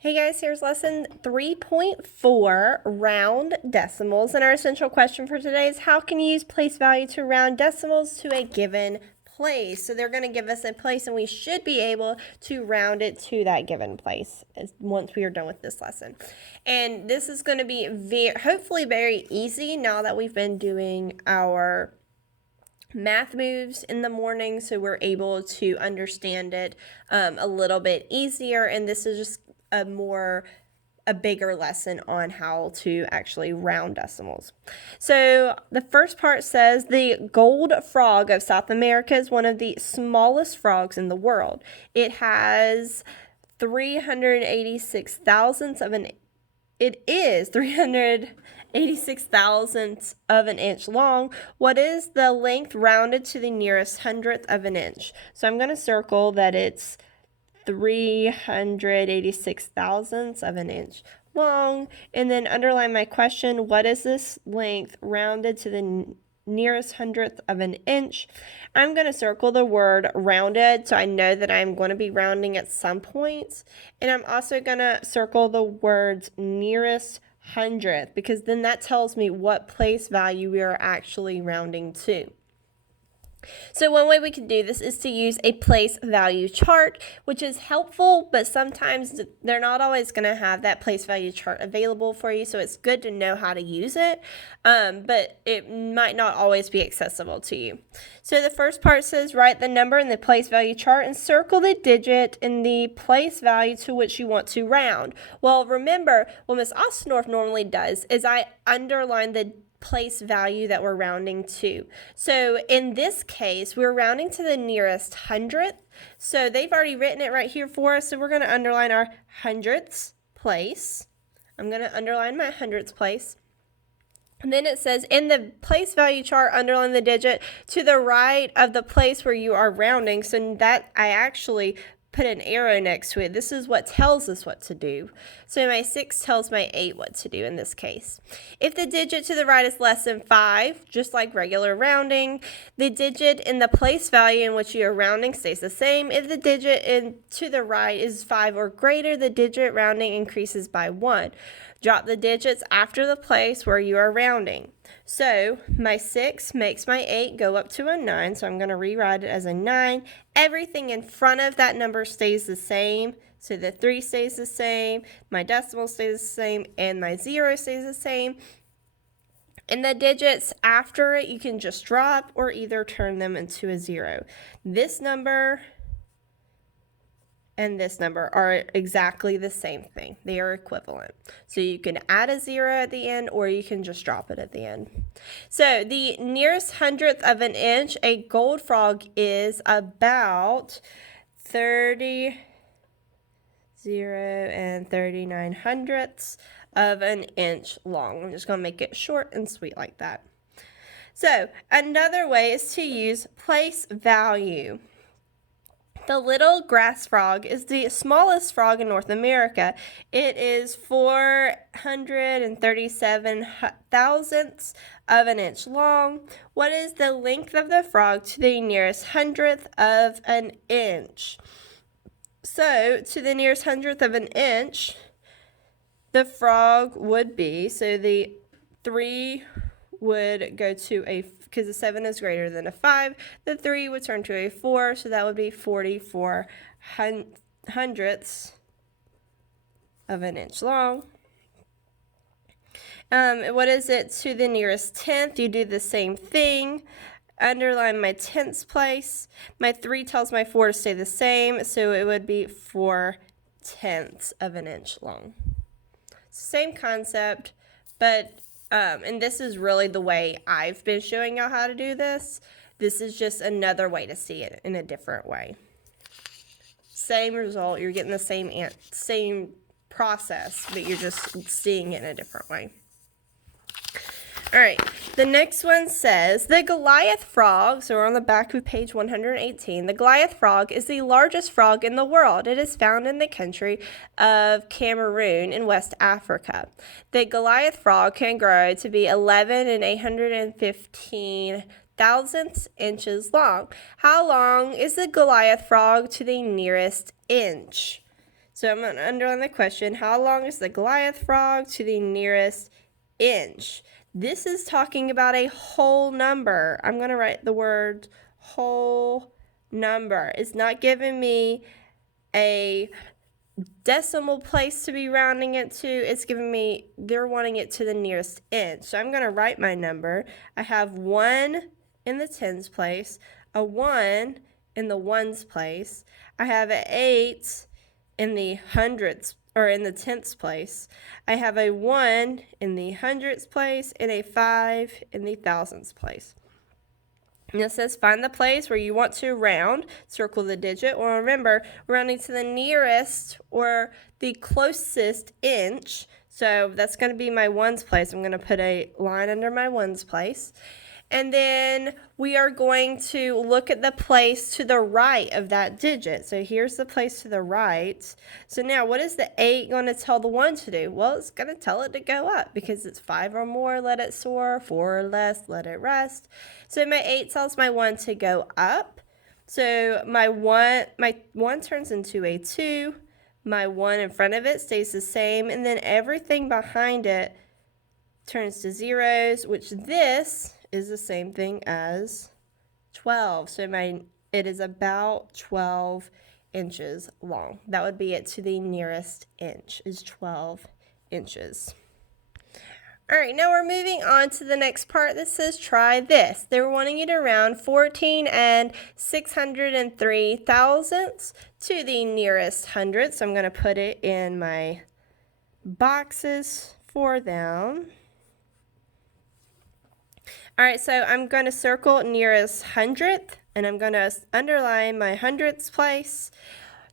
Hey guys, here's lesson 3.4, round decimals. And our essential question for today is how can you use place value to round decimals to a given place? So they're going to give us a place and we should be able to round it to that given place once we are done with this lesson. And this is going to be hopefully very easy now that we've been doing our math moves in the morning, so we're able to understand it a little bit easier. And this is just a bigger lesson on how to actually round decimals. So the first part says the gold frog of South America is one of the smallest frogs in the world. It has 386 thousandths of an it is 386 thousandths of an inch long. What is the length rounded to the nearest hundredth of an inch? So I'm going to circle that it's 386 thousandths of an inch long, and then underline my question. What is this length rounded to the nearest hundredth of an inch? I'm going to circle the word rounded so I know that I'm going to be rounding at some points, and I'm also going to circle the words nearest hundredth because then that tells me what place value we are actually rounding to. So one way we can do this is to use a place value chart, which is helpful, but sometimes they're not always going to have that place value chart available for you, so it's good to know how to use it, but it might not always be accessible to you. So the first part says write the number in the place value chart and circle the digit in the place value to which you want to round. Well, remember, what Ms. Ostendorf normally does is I underline the place value that we're rounding to. So in this case, we're rounding to the nearest hundredth. So they've already written it right here for us. So we're going to underline our hundredths place. I'm going to underline my hundredths place. And then it says in the place value chart, underline the digit to the right of the place where you are rounding. So that I actually put an arrow next to it. This is what tells us what to do. So my 6 tells my 8 what to do in this case. If the digit to the right is less than 5, just like regular rounding, the digit in the place value in which you are rounding stays the same. If the digit to the right is 5 or greater, the digit rounding increases by 1. Drop the digits after the place where you are rounding. So my 6 makes my 8 go up to a 9, so I'm going to rewrite it as a 9. Everything in front of that number stays the same. So the 3 stays the same, my decimal stays the same, and my 0 stays the same. And the digits after it, you can just drop or either turn them into a 0. This number and this number are exactly the same thing. They are equivalent. So you can add a 0 at the end or you can just drop it at the end. So the nearest hundredth of an inch, a gold frog is about 30 and 39 hundredths of an inch long. I'm just going to make it short and sweet like that. So another way is to use place value. The little grass frog is the smallest frog in North America. It is 437 thousandths of an inch long. What is the length of the frog to the nearest hundredth of an inch? So to the nearest hundredth of an inch, the frog would be, so the 3 would go to a, because the 7 is greater than a 5, the 3 would turn to a 4, so that would be 44 hundredths of an inch long. What is it to the nearest tenth? You do the same thing. Underline my tenths place. My 3 tells my 4 to stay the same, so it would be 4/10 of an inch long. Same concept, but and this is really the way I've been showing y'all how to do this. This is just another way to see it in a different way. Same result, you're getting the same process, but you're just seeing it in a different way. All right, the next one says, the Goliath frog, so we're on the back of page 118, the Goliath frog is the largest frog in the world. It is found in the country of Cameroon in West Africa. The Goliath frog can grow to be 11 and 815 thousandths inches long. How long is the Goliath frog to the nearest inch? So I'm going to underline the question, how long is the Goliath frog to the nearest inch? This is talking about a whole number. I'm going to write the word whole number. It's not giving me a decimal place to be rounding it to. It's giving me, they're wanting it to the nearest inch. So I'm going to write my number. I have 1 in the tens place, a 1 in the ones place. I have an 8 in the hundredths or in the tenths place. I have a 1 in the hundredths place and a 5 in the thousandths place. And it says find the place where you want to round, circle the digit. Well, remember, we're rounding to the nearest or the closest inch. So that's going to be my ones place. I'm going to put a line under my ones place. And then we are going to look at the place to the right of that digit. So here's the place to the right. So now what is the 8 going to tell the 1 to do? Well, it's going to tell it to go up because it's 5 or more, let it soar, 4 or less, let it rest. So my 8 tells my 1 to go up. So my 1 turns into a 2. My 1 in front of it stays the same. And then everything behind it turns to zeros, which this is the same thing as 12. So it is about 12 inches long. That would be it to the nearest inch is 12 inches. All right, now we're moving on to the next part that says try this. They're wanting you to round 14 and 603 thousandths to the nearest hundredth. So I'm going to put it in my boxes for them. All right, so I'm going to circle nearest hundredth, and I'm going to underline my hundredths place.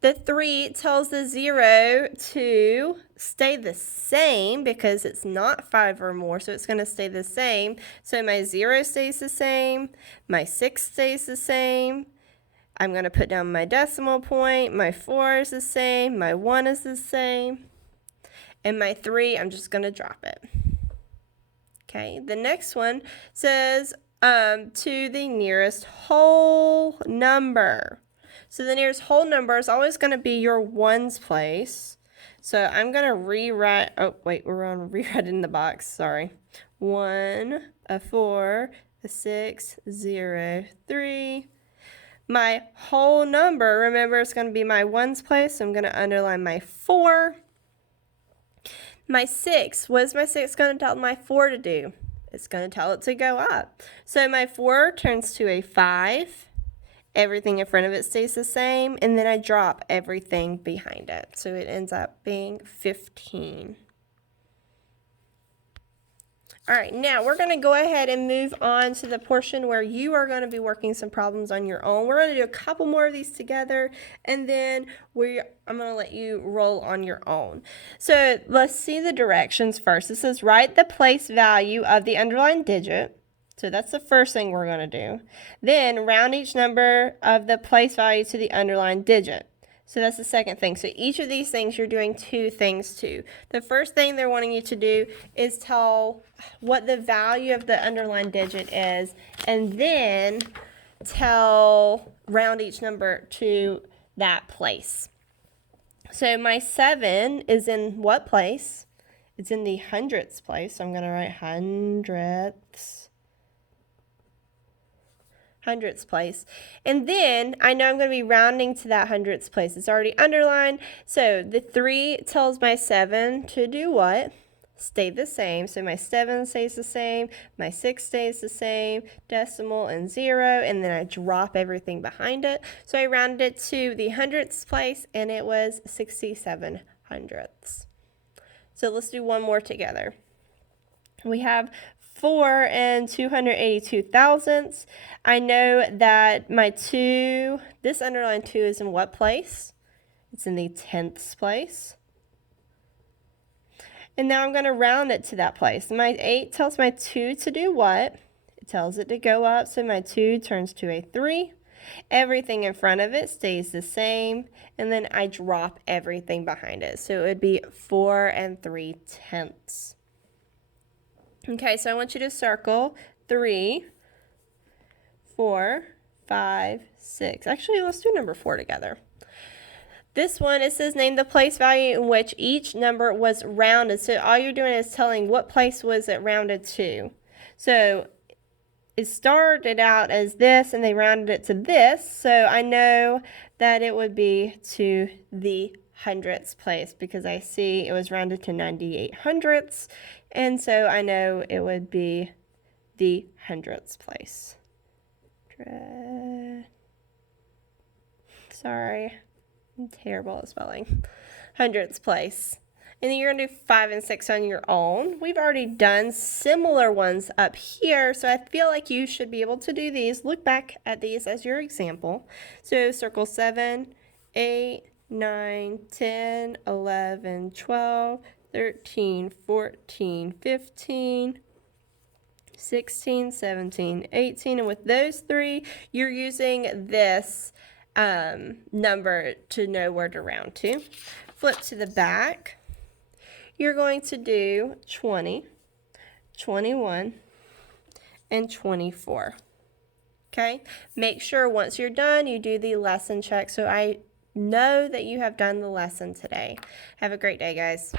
The 3 tells the 0 to stay the same because it's not 5 or more, so it's going to stay the same. So my 0 stays the same, my 6 stays the same. I'm going to put down my decimal point. My 4 is the same, my 1 is the same, and my 3, I'm just going to drop it. Okay, the next one says to the nearest whole number. So the nearest whole number is always going to be your ones place. So I'm going to rewrite, oh wait, we're on rewrite in the box, sorry. 1, a 4, a 6, 0, 3. My whole number, remember, it's going to be my ones place, so I'm going to underline my 4. My 6, what is my 6 going to tell my 4 to do? It's going to tell it to go up. So my 4 turns to a 5. Everything in front of it stays the same, and then I drop everything behind it. So it ends up being 15. All right, now we're going to go ahead and move on to the portion where you are going to be working some problems on your own. We're going to do a couple more of these together, and then I'm going to let you roll on your own. So let's see the directions first. It says write the place value of the underlined digit. So that's the first thing we're going to do. Then round each number of the place value to the underlined digit. So that's the second thing. So each of these things you're doing 2 things to. The first thing they're wanting you to do is tell what the value of the underlined digit is, and then round each number to that place. So my 7 is in what place? It's in the hundredths place. So I'm going to write hundredths place. And then I know I'm going to be rounding to that hundredths place. It's already underlined. So the 3 tells my 7 to do what? Stay the same. So my 7 stays the same, my 6 stays the same, decimal and 0, and then I drop everything behind it. So I rounded it to the hundredths place, and it was 67 hundredths. So let's do one more together. We have 4 and 282 thousandths. I know that my 2, this underlined 2 is in what place? It's in the tenths place. And now I'm going to round it to that place. My 8 tells my 2 to do what? It tells it to go up, so my 2 turns to a 3. Everything in front of it stays the same, and then I drop everything behind it. So it would be 4 and 3/10. Okay, so I want you to circle 3, 4, 5, 6. Actually, let's do number 4 together. This one, it says name the place value in which each number was rounded. So all you're doing is telling what place was it rounded to. So it started out as this and they rounded it to this. So I know that it would be to the hundredths place because I see it was rounded to 98 hundredths. And so I know it would be the hundredths place. Sorry. I'm terrible at spelling. Hundredths place. And then you're going to do 5 and 6 on your own. We've already done similar ones up here, so I feel like you should be able to do these. Look back at these as your example. So circle 7, 8, 9, 10, 11, 12, 13, 14, 15, 16, 17, 18. And with those three, you're using this number to know where to round to. Flip to the back. You're going to do 20, 21, and 24. Okay? Make sure once you're done, you do the lesson check so I know that you have done the lesson today. Have a great day, guys.